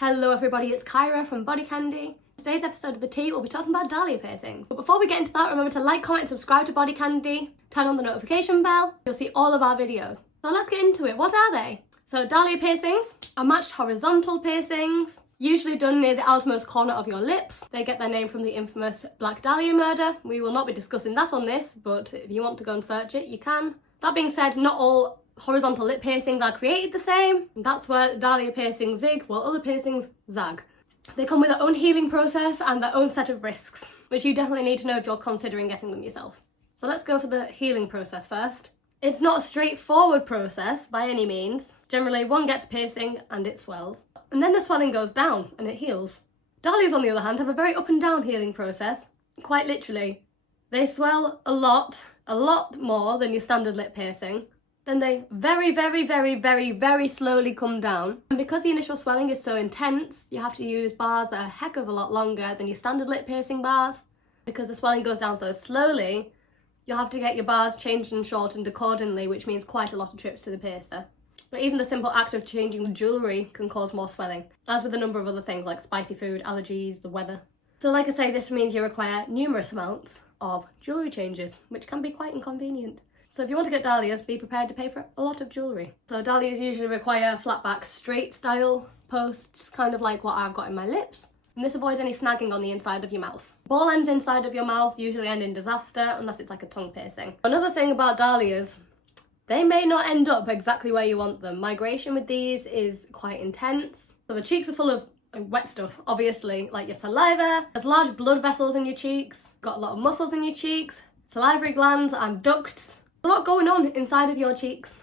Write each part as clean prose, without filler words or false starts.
Hello everybody, it's Kyra from BodyCandy. Today's episode of The Tea, we'll be talking about dahlia piercings. But before we get into that, remember to like, comment and subscribe to BodyCandy. Turn on the notification bell, you'll see all of our videos. So let's get into it. What are they? So dahlia piercings are matched horizontal piercings, usually done near the outermost corner of your lips. They get their name from the infamous Black Dahlia Murder. We will not be discussing that on this, but if you want to go and search it, you can. That being said, not all horizontal lip piercings are created the same. That's where dahlia piercings zig, while other piercings zag. They come with their own healing process and their own set of risks, which you definitely need to know if you're considering getting them yourself. So let's go for the healing process first. It's not a straightforward process by any means. Generally, one gets a piercing and it swells, and then the swelling goes down and it heals. Dahlias, on the other hand, have a very up and down healing process. Quite literally, they swell a lot more than your standard lip piercing. Then they very slowly come down. And because the initial swelling is so intense, you have to use bars that are a heck of a lot longer than your standard lip piercing bars. Because the swelling goes down so slowly, you'll have to get your bars changed and shortened accordingly, which means quite a lot of trips to the piercer. But even the simple act of changing the jewellery can cause more swelling, as with a number of other things like spicy food, allergies, the weather. So like I say, this means you require numerous amounts of jewellery changes, which can be quite inconvenient. So if you want to get dahlias, be prepared to pay for a lot of jewellery. So dahlias usually require flatback straight style posts, kind of like what I've got in my lips. And this avoids any snagging on the inside of your mouth. Ball ends inside of your mouth usually end in disaster, unless it's like a tongue piercing. Another thing about dahlias, they may not end up exactly where you want them. Migration with these is quite intense. So the cheeks are full of wet stuff, obviously, like your saliva. There's large blood vessels in your cheeks, got a lot of muscles in your cheeks, salivary glands and ducts. A lot going on inside of your cheeks.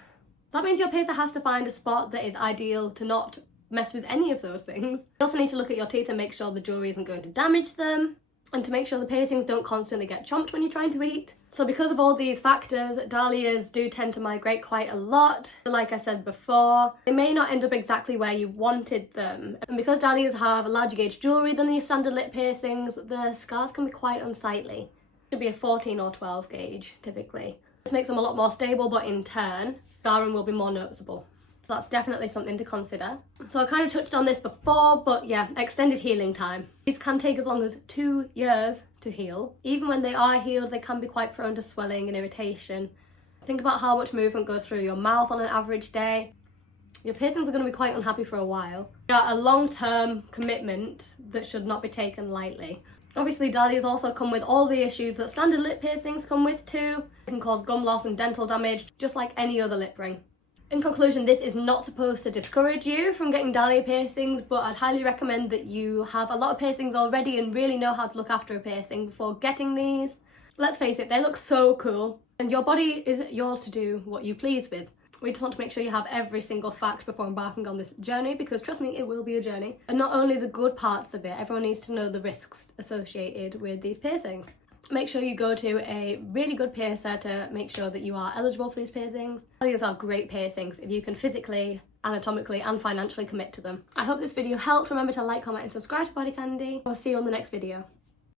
That means your piercer has to find a spot that is ideal to not mess with any of those things. You also need to look at your teeth and make sure the jewellery isn't going to damage them, and to make sure the piercings don't constantly get chomped when you're trying to eat. So because of all these factors, dahlias do tend to migrate quite a lot. Like I said before, they may not end up exactly where you wanted them. And because dahlias have a larger gauge jewellery than your standard lip piercings, the scars can be quite unsightly. It should be a 14 or 12 gauge typically. This makes them a lot more stable, but in turn, scarring will be more noticeable. So that's definitely something to consider. So I kind of touched on this before, but yeah, extended healing time. These can take as long as 2 years to heal. Even when they are healed, they can be quite prone to swelling and irritation. Think about how much movement goes through your mouth on an average day. Your piercings are going to be quite unhappy for a while. They are a long-term commitment that should not be taken lightly. Obviously, dahlias also come with all the issues that standard lip piercings come with too. It can cause gum loss and dental damage, just like any other lip ring. In conclusion, this is not supposed to discourage you from getting dahlia piercings, but I'd highly recommend that you have a lot of piercings already and really know how to look after a piercing before getting these. Let's face it, they look so cool, and your body is yours to do what you please with. We just want to make sure you have every single fact before embarking on this journey, because trust me, it will be a journey. And not only the good parts of it, everyone needs to know the risks associated with these piercings. Make sure you go to a really good piercer to make sure that you are eligible for these piercings. Dahlias are great piercings if you can physically, anatomically and financially commit to them. I hope this video helped. Remember to like, comment and subscribe to BodyCandy. I'll see you on the next video.